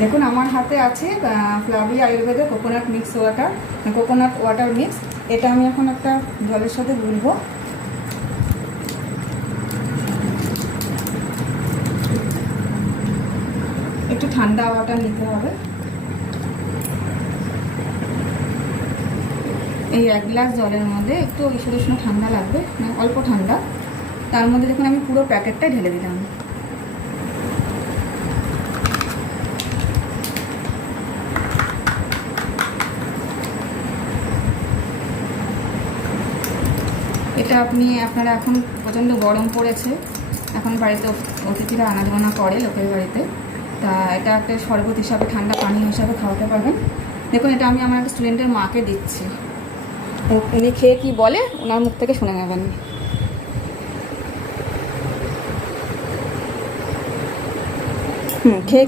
দেখুন আমার হাতে আছে ফ্লাভি আয়ুর্বেদের কোকোনাট ওয়াটার মিক্স। এটা আমি এখন একটা জলের সাথে গুলবো। একটু ঠান্ডা ওয়াটার নিতে হবে। এই 1 গ্লাস জলের মধ্যে একটু উষ্ণ ঠান্ডা লাগবে, মানে অল্প ঠান্ডা। তার মধ্যে দেখুন আমি পুরো প্যাকেটটাই ঢেলে দিলাম। এটা আপনারা এখন প্রচণ্ড গরম পড়েছে, এখন বাড়িতে অতিথিরা আনাগোনা করে লোকের বাড়িতে, তা এটা একটা শরবত হিসাবে, ঠান্ডা পানীয় হিসাবে খাওয়াতে পারবেন। দেখুন এটা আমি আমার একটা স্টুডেন্টের মাকে দিচ্ছি, উনি খেয়ে কি বলে ওনার মুখ থেকে শুনে নেবেন। খেয়ে